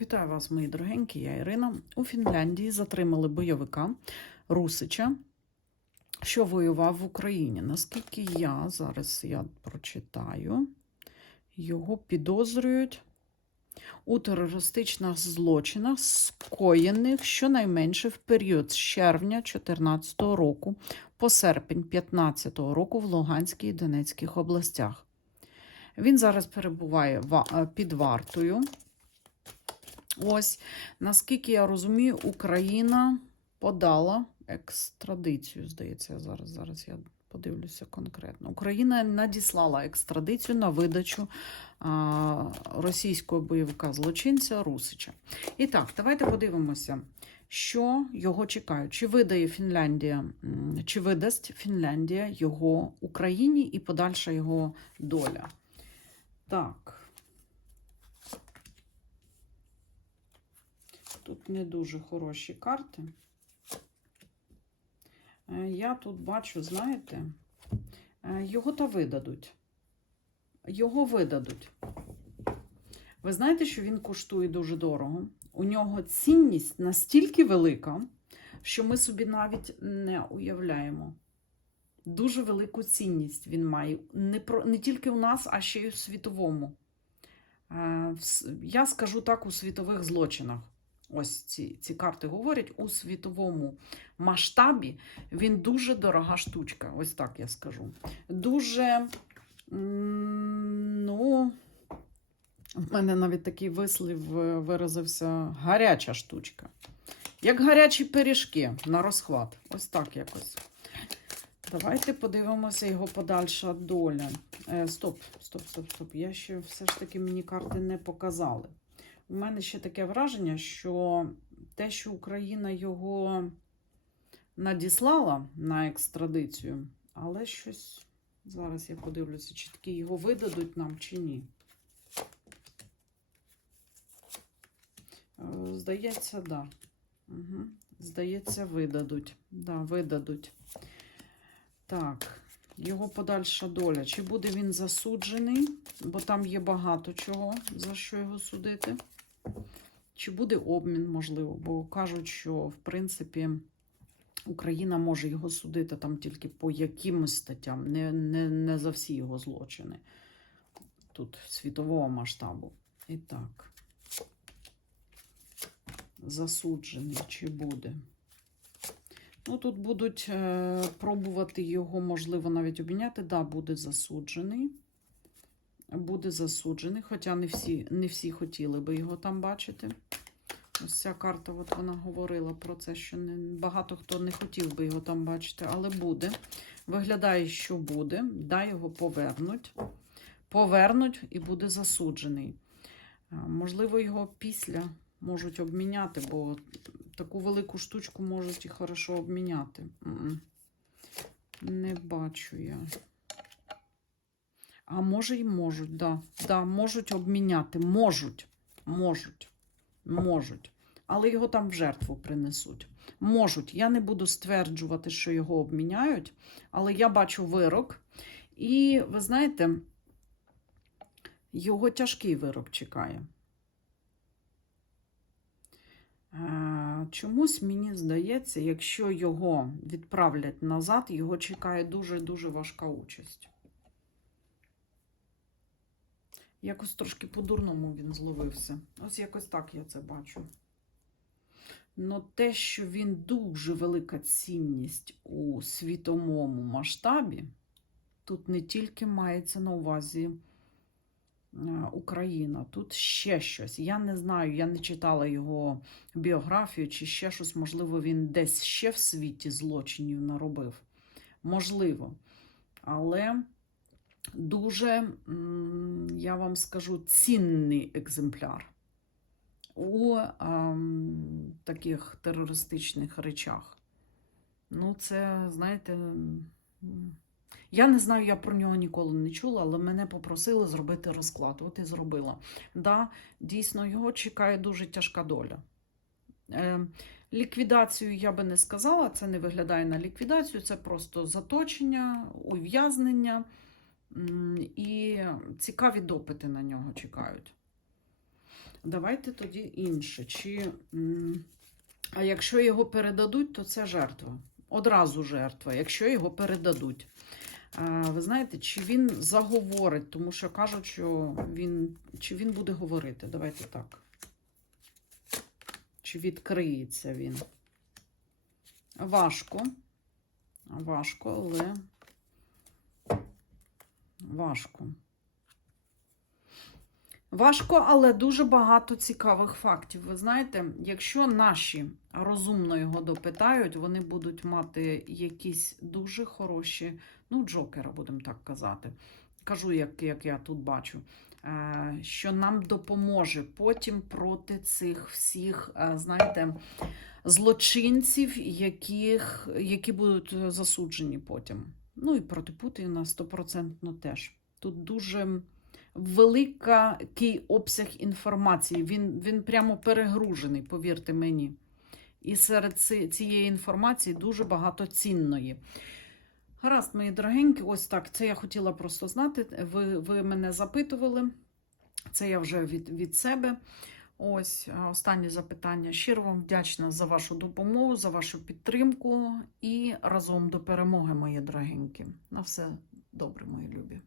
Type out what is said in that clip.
Вітаю вас, мої дорогенькі, я Ірина. У Фінляндії затримали бойовика Русича, що воював в Україні. Наскільки я зараз я прочитаю, його підозрюють у терористичних злочинах, скоєних щонайменше в період з червня 2014 року по серпень 2015 року в Луганській і Донецьких областях. Він зараз перебуває під вартою. Ось, наскільки я розумію, Україна подала екстрадицію. Здається, зараз, зараз я подивлюся конкретно. Україна надіслала екстрадицію на видачу а, російського бойовика злочинця Русича. І так, давайте подивимося, що його чекають. Чи видає Фінляндія, чи видасть Фінляндія його Україні і подальша його доля. Так. Тут не дуже хороші карти. Е, Я тут бачу, знаєте, е, його та видадуть. Його видадуть. Ви знаєте, що він коштує дуже дорого. У нього цінність настільки велика, що ми собі навіть не уявляємо. Дуже велику цінність він має. Не, про, не тільки у нас, а ще й у світовому. Е, Я скажу так, у світових злочинах. Ось ці, ці карти говорять, у світовому масштабі він дуже дорога штучка. Ось так я скажу. Дуже, ну, в мене навіть такий вислів е, виразився гаряча штучка. Як гарячі пиріжки на розхват. Ось так якось. Давайте подивимося його подальша доля. Е, стоп, стоп, стоп, стоп. Я ще все ж таки мені карти не показали. У мене ще таке враження, що те, що Україна його надіслала на екстрадицію, але щось зараз я подивлюся, чи таки його видадуть нам, чи ні. Е, Здається, так. Да. Угу. Здається, видадуть. Да, видадуть. Так, його подальша доля. Чи буде він засуджений? Бо там є багато чого, за що його судити. Чи буде обмін, можливо, бо кажуть, що в принципі Україна може його судити там тільки по якимось статтям, не, не, не за всі його злочини. Тут світового масштабу. І так. Засуджений чи буде? Ну, тут будуть е, пробувати його, можливо, навіть обміняти. Да, буде засуджений. Буде засуджений, хоча не всі, не всі хотіли би його там бачити. Ось ця карта, от вона говорила про це, що не, багато хто не хотів би його там бачити, але буде. Виглядає, що буде. Да, його повернуть. Повернуть і буде засуджений. Можливо, його після можуть обміняти, бо таку велику штучку можуть і хорошо обміняти. Не бачу я. А може і можуть, да. Да, можуть обміняти. Можуть. Можуть. Можуть. Але його там в жертву принесуть. Можуть. Я не буду стверджувати, що його обміняють, але я бачу вирок. І ви знаєте, його тяжкий вирок чекає. Е, Чомусь мені здається, якщо його відправлять назад, його чекає дуже-дуже важка участь. Якось трошки по-дурному він зловився. Ось якось так я це бачу. Но те, що він дуже велика цінність у світовому масштабі, тут не тільки мається на увазі е, Україна, тут ще щось. Я не знаю, я не читала його біографію чи ще щось. Можливо, він десь ще в світі злочинів наробив. Можливо. Але дуже, я вам скажу, цінний екземпляр у ам, таких терористичних речах. Ну, це, знаєте, я не знаю, я про нього ніколи не чула, але мене попросили зробити розклад. От і зробила. Да, дійсно, його чекає дуже тяжка доля. Е, ліквідацію я би не сказала, це не виглядає на ліквідацію, це просто заточення, ув'язнення. І цікаві допити на нього чекають. Давайте тоді інше. Чи, а якщо його передадуть, то це жертва. Одразу жертва, якщо його передадуть. Ви знаєте, чи він заговорить, тому що кажуть, що він, чи він буде говорити. Давайте так. Чи відкриється він? Важко. Важко, але важко. Важко, але дуже багато цікавих фактів. Ви знаєте, якщо наші розумно його допитають, вони будуть мати якісь дуже хороші, ну, джокера, будемо так казати. Кажу, як, як я тут бачу, е, що нам допоможе потім проти цих всіх, е, знаєте, злочинців, яких, які будуть засуджені потім. Ну і проти Путіна стопроцентно теж. Тут дуже великий обсяг інформації. Він, він прямо перегружений, повірте мені. І серед цієї інформації дуже багато цінної. Гаразд, мої дорогенькі, ось так. Це я хотіла просто знати. Ви, ви мене запитували. Це я вже від, від себе. Ось останнє запитання. Щиро вам вдячна за вашу допомогу, за вашу підтримку і разом до перемоги, мої дорогенькі. На все добре, мої любі.